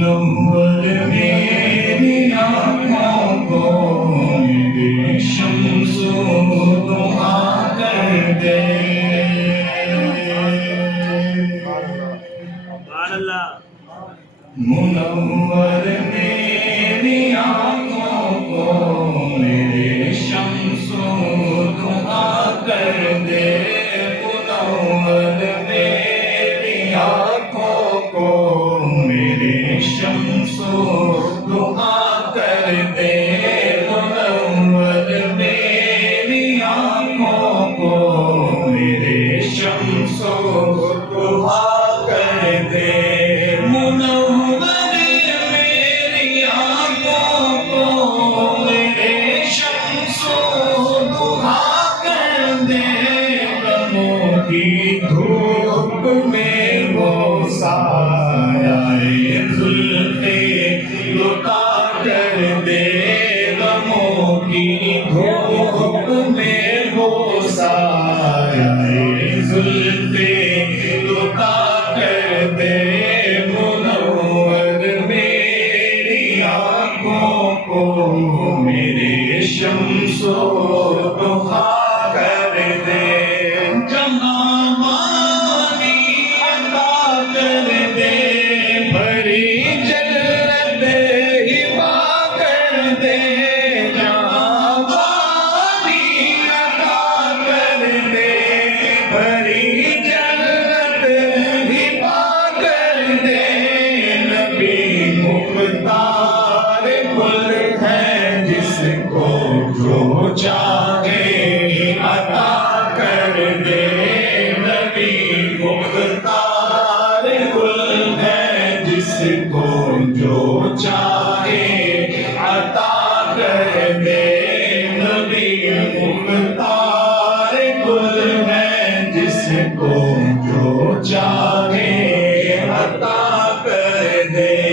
منور میری آنکھوں کو میری شمس و ضحیٰ کر دے۔ منور میری آنکھوں کو میرے شمس و ضحیٰ کر دے۔ منور میری آنکھوں کو میرے شمس و ضحیٰ کر دے۔ منور میری آنکھوں کو میرے شمس و ضحیٰ کر دے۔ کی دھوپ میں وہ سایہ زلفِ لٹا کر دے۔ غموں کی دھوپ میں وہ سایہ زلفِ لٹا کر دے۔ منور میری آنکھوں کو میرے شمس و ضحیٰ کر دے۔ جو چاہے عطا کر دے۔ نبی مختار گل ہے جس کو جو چاہے عطا کر دے۔ نبی مختار گل ہے جس کو جو چاہے عطا کر دے۔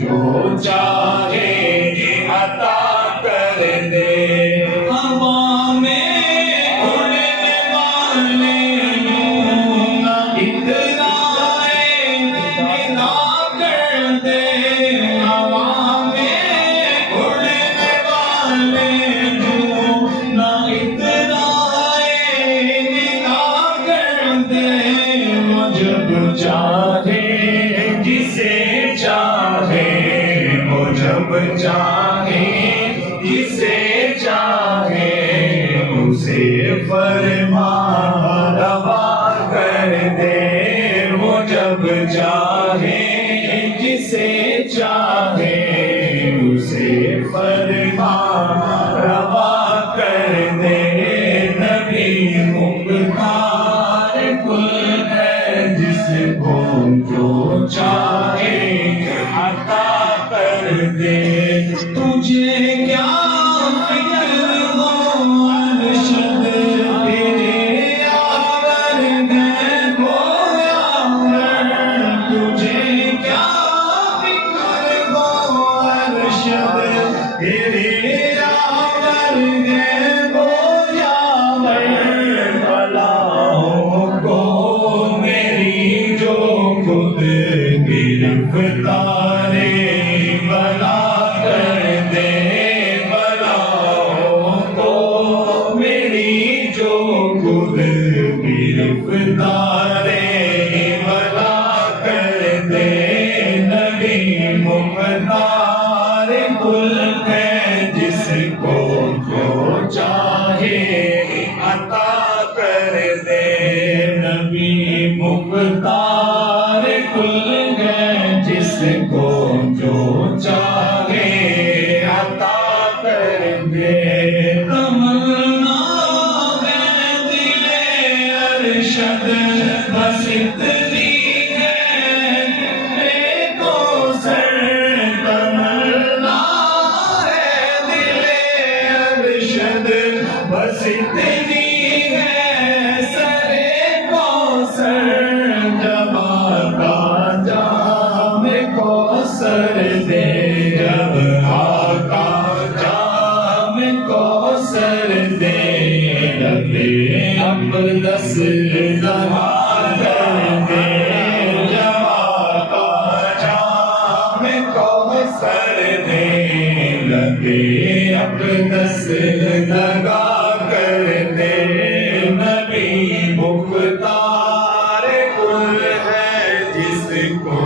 جو چاہے عطا کر دے۔ ہوا میں اڑنے والے نور اترائے ندا کر دے۔ ہوا میں اڑنے والے نور اترائے ندا کر دے۔ وہ جب چاہے جسے چاہے، وہ جب چاہے جسے چاہے اسے فرما روا کر دے۔ وہ جب چاہے جسے چاہے اسے فرما روا کر دے۔ نبی مختار گل ہے جس کو جو چاہے عطا کر دے۔ تجھے کیا فکر ہو ارشد تیرے یاور ہیں گویاور۔ تجھے کیا فکر ہو ارشد تیرے یاور ہیں گویاور۔ بلاؤں کو میری جو خود گرفتار بلا کر دے۔ بلاؤں کو میری جو خود گرفتار بلا کر دے۔ نبی مختار گل ہے جس کو جو چاہے عطا کر دے۔ نبی مختار گل ہے کو جو چاہے عطا کر دے تمنا ہے دل ارشد بس اتنی ہے بے کوثر تمنا ہے دل ارشد بس اتنی ہے سر کوثر جمع کا جام کوثر دے جب آقا جام کوثر دے لبے اقدس لگا کر دے جب آقا جام کوثر دے لبے اقدس لگا کر دے نبی مختار کل ہے جس کو